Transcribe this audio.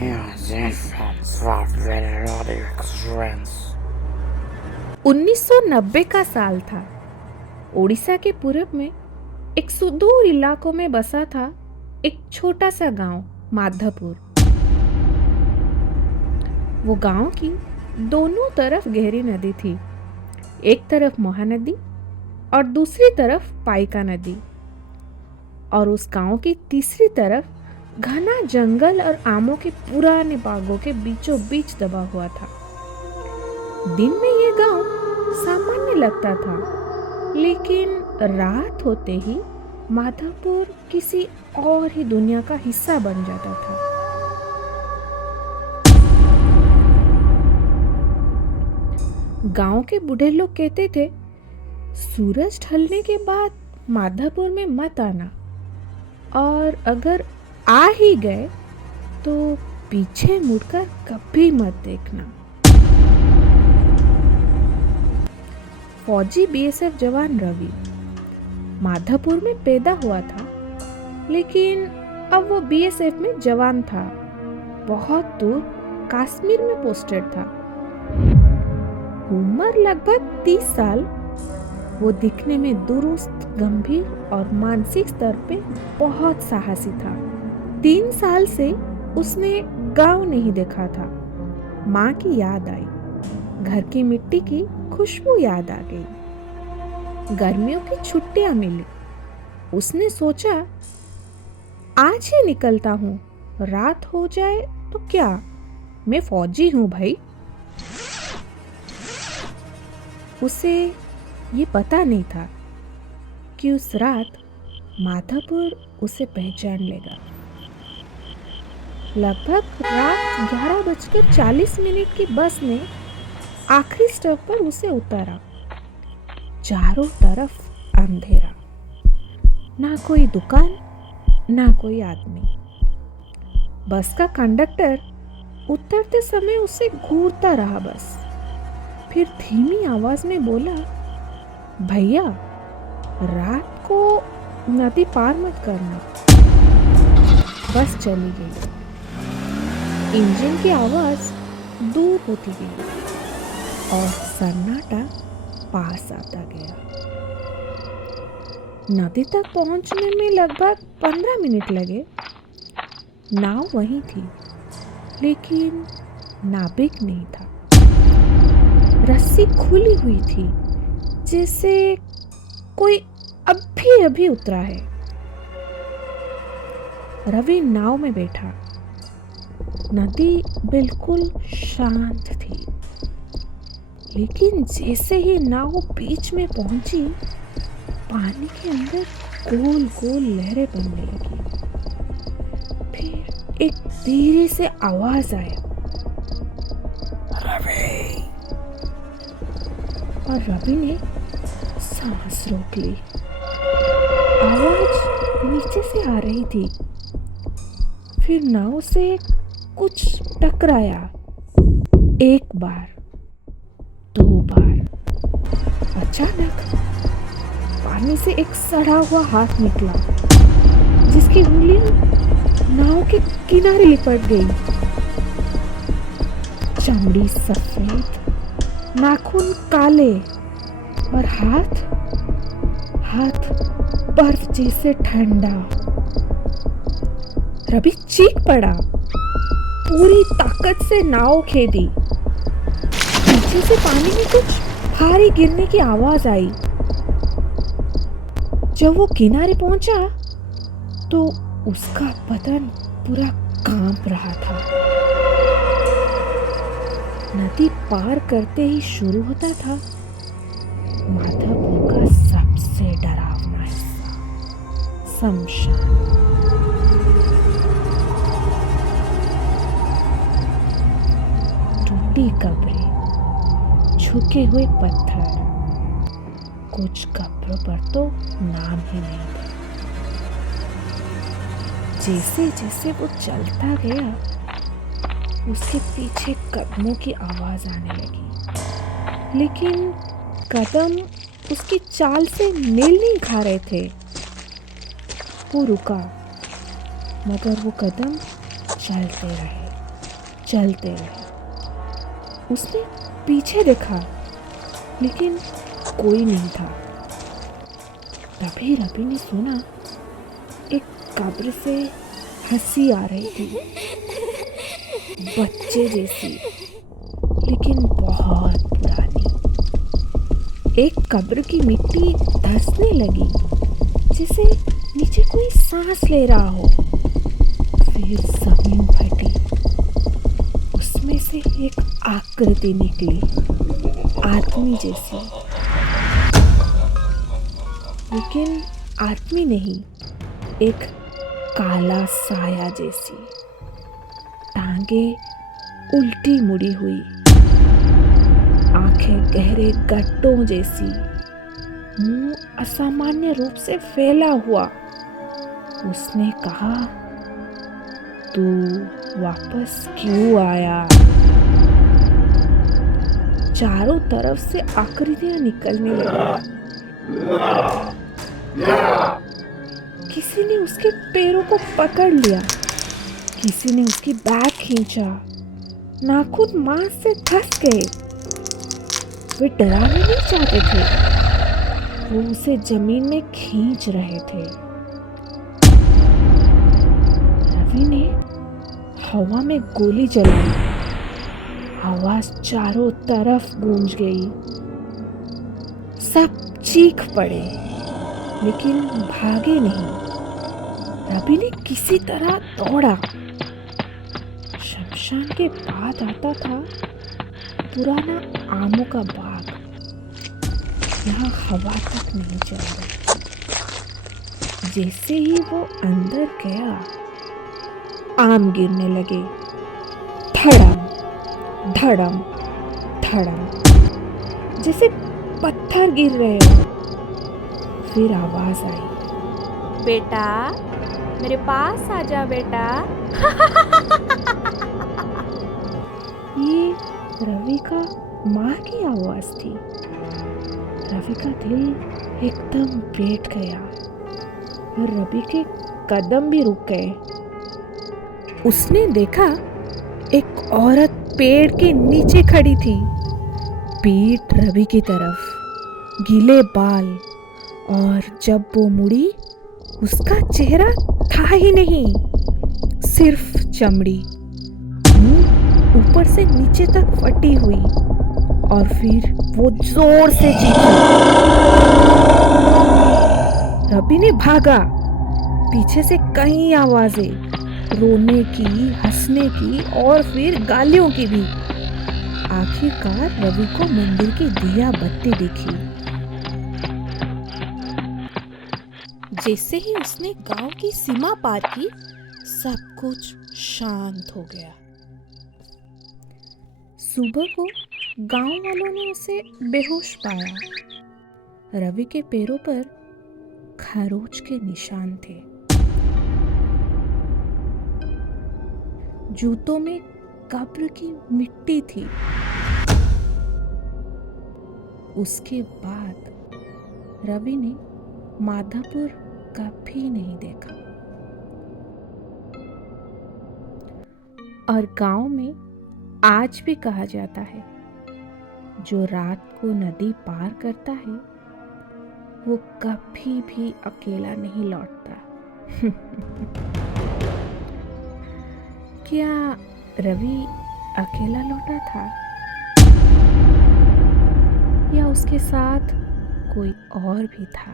$1990 का साल था। ओडिशा के पूरब में एक सुदूर इलाकों में बसा था एक छोटा सा गांव माधवपुर। वो गांव की दोनों तरफ गहरी नदी थी, एक तरफ महानदी और दूसरी तरफ पाइका नदी, और उस गांव की तीसरी तरफ घना जंगल और आमों के पुराने बागों के बीचों बीच दबा हुआ था। दिन में यह गांव सामान्य लगता था, लेकिन रात होते ही माधवपुर किसी और ही दुनिया का हिस्सा बन जाता था। गांव के बूढ़े लोग कहते थे, सूरज ढलने के बाद माधवपुर में मत आना, और अगर आ ही गए तो पीछे मुड़कर कभी मत देखना। फौजी बीएसएफ जवान रवि माधवपुर में पैदा हुआ था, लेकिन अब वो बीएसएफ में जवान था। बहुत दूर कश्मीर में पोस्टेड था। उम्र लगभग 30 साल। वो दिखने में दुरुस्त, गंभीर और मानसिक स्तर पे बहुत साहसी था। 3 साल से उसने गांव नहीं देखा था। माँ की याद आई, घर की मिट्टी की खुशबू याद आ गई। गर्मियों की छुट्टियां मिली। उसने सोचा, आज ही निकलता हूँ, रात हो जाए तो क्या, मैं फौजी हूँ भाई। उसे ये पता नहीं था कि उस रात माधवपुर उसे पहचान लेगा। लगभग रात 11:40 की बस ने आखिरी स्टॉप पर उसे उतारा। चारों तरफ अंधेरा, ना कोई दुकान, ना कोई आदमी। बस का कंडक्टर उतरते समय उसे घूरता रहा बस। फिर धीमी आवाज में बोला, भैया रात को नदी पार मत करना। बस चली गई। इंजन की आवाज दूर होती गई और सन्नाटा पास आता गया। नदी तक पहुंचने में लगभग 15 मिनट लगे। नाव वहीं थी, लेकिन नाविक नहीं था। रस्सी खुली हुई थी, जैसे कोई अभी उतरा है। रवि नाव में बैठा। नदी बिल्कुल शांत थी, लेकिन जैसे ही नाव बीच में पहुंची, पानी के अंदर गोल गोल लहरें बनने लगी। फिर एक धीरे से आवाज आया, रवि। और रवि ने सांस रोक ली। आवाज नीचे से आ रही थी। फिर नाव से कुछ टकराया। एक बार, 2 बार। अचानक पानी से एक सड़ा हुआ हाथ निकला, जिसकी उंगलियां नाव के किनारे लिपट गई। चमड़ी सफेद, नाखून काले और हाथ बर्फ जैसे ठंडा। रवि चीख पड़ा, पूरी ताकत से नाव खेदी। पीछे से पानी में कुछ भारी गिरने की आवाज आई। जब वो किनारे पहुंचा तो उसका बदन पूरा कांप रहा था। नदी पार करते ही शुरू होता था माधवपुर का सबसे डरावना हिस्सा, शमशान। टूटी कब्रें, झुके हुए पत्थर, कुछ कब्रों पर तो नाम ही नहीं थे। जैसे जैसे वो चलता गया, उसके पीछे कदमों की आवाज आने लगी, लेकिन कदम उसकी चाल से मेल नहीं खा रहे थे। वो रुका, मगर वो कदम चलते रहे। चलते रहे। उसने पीछे देखा लेकिन कोई नहीं था। तभी रवि ने सुना एक कब्र से हंसी आ रही थी, बच्चे जैसी लेकिन बहुत पुरानी। एक कब्र की मिट्टी धंसने लगी जैसे नीचे कोई सांस ले रहा हो। फिर जमीन फटी, उसमें से एक आकृति निकली, आदमी जैसी, लेकिन आदमी नहीं, एक काला साया जैसी। टांगे उल्टी मुड़ी हुई, आंखें गहरे गड्ढों जैसी, मुंह असामान्य रूप से फैला हुआ। उसने कहा, तू वापस क्यों आया? चारों तरफ से आकृतियां निकलने लगी। किसी ने उसके पैरों को पकड़ लिया, किसी ने उसकी बैग खींचा, नाखून मांस से धंस गए। वे डराना नहीं चाहते थे, वो उसे जमीन में खींच रहे थे। रवि ने हवा में गोली चलाई, आवाज चारों तरफ गूंज गई। सब चीख पड़े लेकिन भागे नहीं। रवि ने किसी तरह दौड़ा। शमशान के बाद आता था पुराना आमों का बाग। यहाँ हवा तक नहीं चल रही। जैसे ही वो अंदर गया, आम गिरने लगे, धड़म धड़म धड़म, जैसे पत्थर गिर रहे हो। फिर आवाज आई, बेटा मेरे पास आ जा बेटा। ये रवि का माँ की आवाज थी। रवि का दिल एकदम बैठ गया और रवि के कदम भी रुक गए। उसने देखा एक औरत पेड़ के नीचे खड़ी थी, पीठ रवि की तरफ, गीले बाल, और जब वो मुड़ी उसका चेहरा था ही नहीं, सिर्फ चमड़ी, मुंह ऊपर से नीचे तक फटी हुई। और फिर वो जोर से चीखी। रवि ने भागा, पीछे से कई आवाजें, रोने की, हंसने की और फिर गालियों की भी। आखिरकार रवि को मंदिर की दिया बत्ती दिखी। जैसे ही उसने गांव की सीमा पार की, सब कुछ शांत हो गया। सुबह को गांव वालों ने उसे बेहोश पाया। रवि के पैरों पर खरोच के निशान थे, जूतों में कब्र की मिट्टी थी। उसके बाद रवि ने माधवपुर कभी नहीं देखा। और गांव में आज भी कहा जाता है, जो रात को नदी पार करता है वो कभी भी अकेला नहीं लौटता। क्या रवि अकेला लौटा था या उसके साथ कोई और भी था?